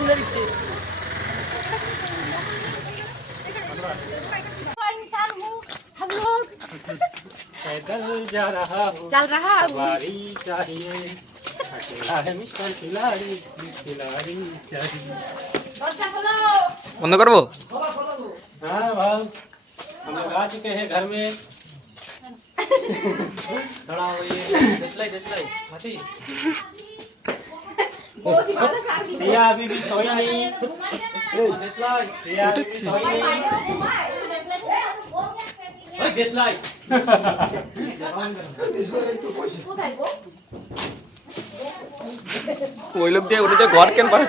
তুলে দিচ্ছে। पैदल जा रहा हूँ, चल रहा हूँ। सवारी चाहिए, अकेला है मिस्टर खिलाड़ी, खिलाड़ी चाहिए। বন্ধ করবো? हाँ भाव हम लोग आ चुके हैं घर में। थोड़ा वो ये देसलाई मासी सिया अभी भी सोई नहीं। देसलाई सिया अभी भी सोई नहीं। ओए देसलाई ওই লোক দিয়ে উঠে ঘর কেন পারে?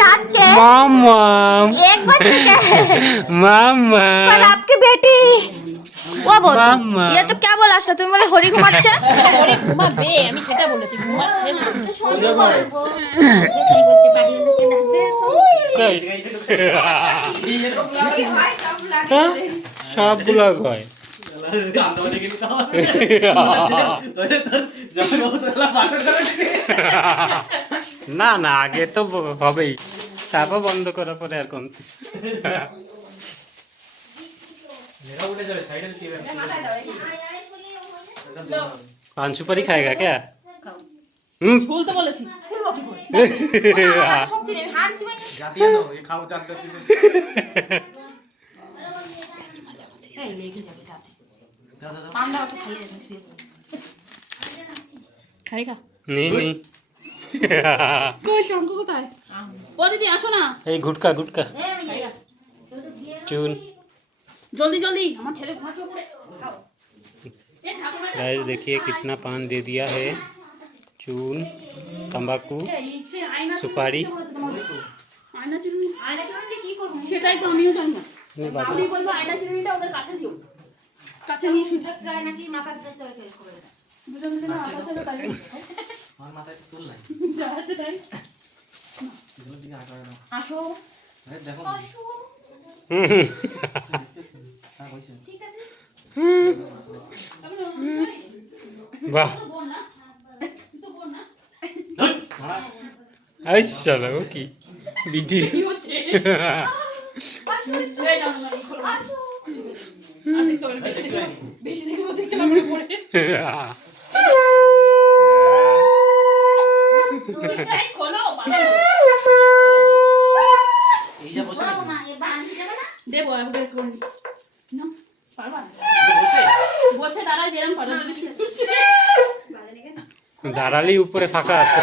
रात के मामा 1 बज चुके हैं मामा पर आपकी बेटी वो बोल मामा ये तो क्या बोला আসলে তুমি বলে হরি ঘুমাচ্ছে হরি ঘুমাবে, আমি সেটা বলেছি, ঘুমাচ্ছে না। সন্ধে বলবো কি বলছে বাড়ি ওকে ডাকবে সবগুলো কয় না না আগে তো হবেই, তারপর বন্ধ করার পরে আর কোন पान सुपारी खाएगा क्या? খুলতে বলেছি, খুলবো কি করে? শক্তি নেই, হারছি ভাই। এই লেগে যাবে কাটে। পান দাও তো খাইয়ে দেন, শুয়ে পড়ো। খাইগা? नहीं কই শঙ্খ কোথায়? ও দিদি আসো না। ये गुटका गुटका খাইগা। चून। জলদি জলদি, আমার ছেলে ঘুমাচ্ছে উপরে। খাও। এ ঠাকুমা गाइस देखिए कितना पान दे दिया है, चून, तंबाकू, सुपारी। আয়না চিরুনি কি করব সেটাই তো আমিও জানি না। আমি বলবো আয়না চিরুনিটা ওদের কাছে দিও, কাছে নিয়ে শুতে যায় নাকি মাথা স্ট্রেস হয়ে ফেল করে দুজন দুজন মাথা ছেড়ে তাই আমার মাথায় তো চুল নাই যা আছে তাই আসো দেখো ঠিক আছে वाह अच्छा लगा कि बीटी কি হচ্ছে এই নাও না এই খোলো আরে তো বেশি দেখে মত দেখতে লাগবে পড়ে এই খোলো এই যা বসে না এ বাঁধি যাবে না দেবো একবার কোন না পারবা বসে বসে দাঁড়ায় যেরকম পারো যদি দাঁড়ালি উপরে ফাঁকা আছে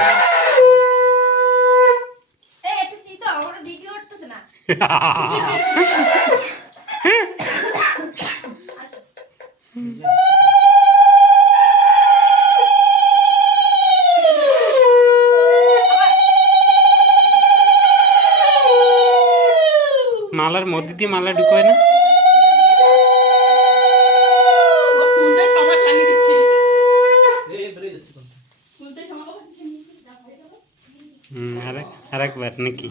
এই একটু চিতো আমার ভিডিও উঠতেছে না মালার মধ্যে দিয়ে মালা ঢুকোয় না ও ফুলতে ছমা লাগিয়ে দিচ্ছে এই ধরে যাচ্ছে ফুলতে ছমা আরেকবার নাকি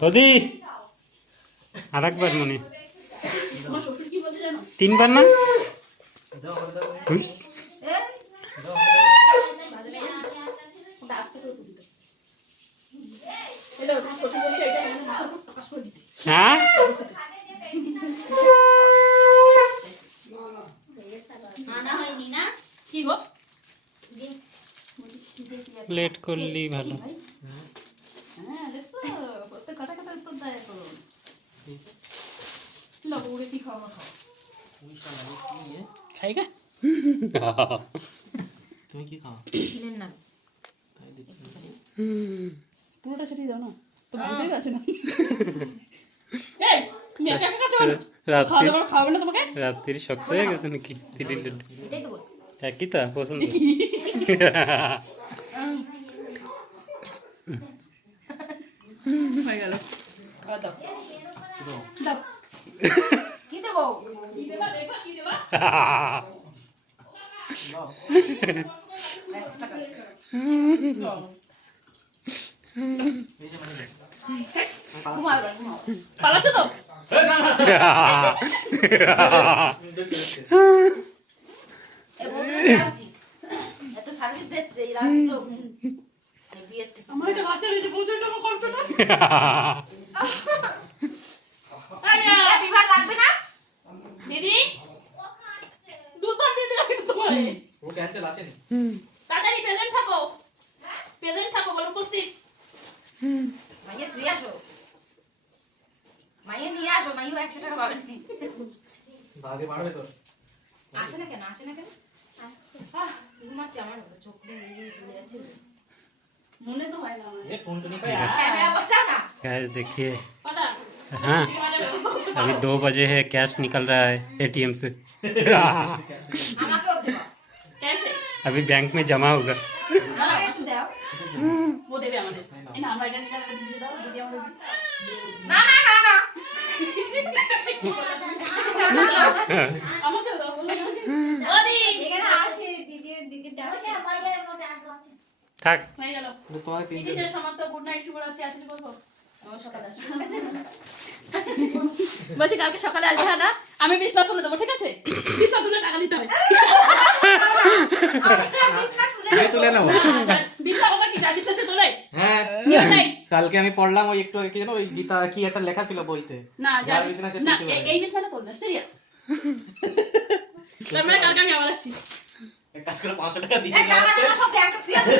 দাদি আরেকবার মনে তোমার শ্বশুর কি বলছে জানো 3 বার না হুস এটা তোমার শ্বশুর বলছে এটা মাথা প্রকাশ করে দিতে হ্যাঁ আনা হয়নি না কি গো লেট করলি ভালো হ্যাঁ দেখছো প্রত্যেক কথা কথা উত্তর দেয় তো লগরে কি খাওয়া খাও খাইগা তুমি কি খাও? দিলেন না পুরোটা সেটাই দাও না তো বাড়িতেই আছে না এই তুমি একা একা খাচ্ছো না খাওয়া দাওয়া খাওয়াবে না তোমাকে রাত্রি শক্ত হয়ে গেছে নাকি তিলি লাড্ডু এটাই তো বল একই তা পছন্দ হয়ে গেল দাও দাও কি দেব কি দেবা দেখবা কি দেবা ঘুমাও ঘুমাও পালাচ্ছো তো এত সার্ভিস দিচ্ছে এরা বিপ্লব বিয়ের থেকে আমার একটা বাচ্চা রয়েছে প্রচন্ড আমার কষ্টটা আয়া বিভার লাগবে না দিদি দুধ ভাত দিয়ে দিলাম কিন্তু তোমারে ও ক্যান্সেল আসেনি তাড়াতাড়ি প্রেজেন্ট থাকো বলো উপস্থিত মাইয়া তুই আসো মাইয়া নিয়ে আসো মাইয়া 100 টাকা পাবেন দাদি মারবে তো আসে না কেন ঘুমাচ্ছে আমার চোখ দিয়ে চলে যাচ্ছে মনে তো হয় না আমার ये फोन तो नहीं पाया ক্যামেরা বসাও না कैश देखिए পাতা हाँ তোমাদের ব্যবস্থা করতে अभी 2 बजे है कैश निकल रहा है एटीएम से আমাকেও দেবা कैसे अभी बैंक में जमा होगा আমাকে একটু দাও ও দেবে আমাদের এই না আমরা এটা নিয়ে যাবো দিদি দাও দিদি আমাদের না না না না আমাকে দাও বলো ও দিদি এখানে আছে দিদি ডাকছে থাক হয়ে গেল तो तुम्हारे দিদি শেষ সমাপ্ত গুড নাইট শুভরাত্রি আর কিছু বলবো আমার সকালে আসবে বলছি কালকে সকালে আসবে হ্যাঁ না আমি বিছনা তুলে দেবো ঠিক আছে বিছনা তুলে টাকা দিতে হয় আমি তুলে নেবো বিছনা কথা কি জানিস সে তোলে হ্যাঁ নিয়ে যাই কালকে আমি পড়লাম ওই একটু কি জানো ওই গীতা কি একটা লেখা ছিল বইতে না যার জানিস বিছনা সে না তুলতে পারে। এই বিছনাটা তোল না সিরিয়াস তার মানে কালকে আমি আবার আসছি এক কাজ করে 500 টাকা দিয়ে এই টাকাটা সব ব্যাংকে থুই আছে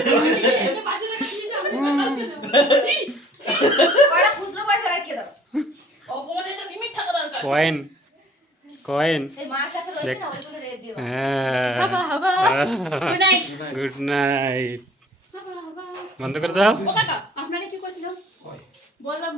এই 500 টাকা দিয়ে দাও আমাদের কালকে দেবো ছি কয়টা খুচরো পয়সা রেখে দাও অপমানের একটা লিমিট থাকা দরকার कॉइन এই মার কাছে রয়েছে না ওইগুলো রেখে দিও হাবা হাবা গুড নাইট गुड नाइट হাবা হাবা बंद कर दो ও কাকা আপনারা কি কইছিলেন বললাম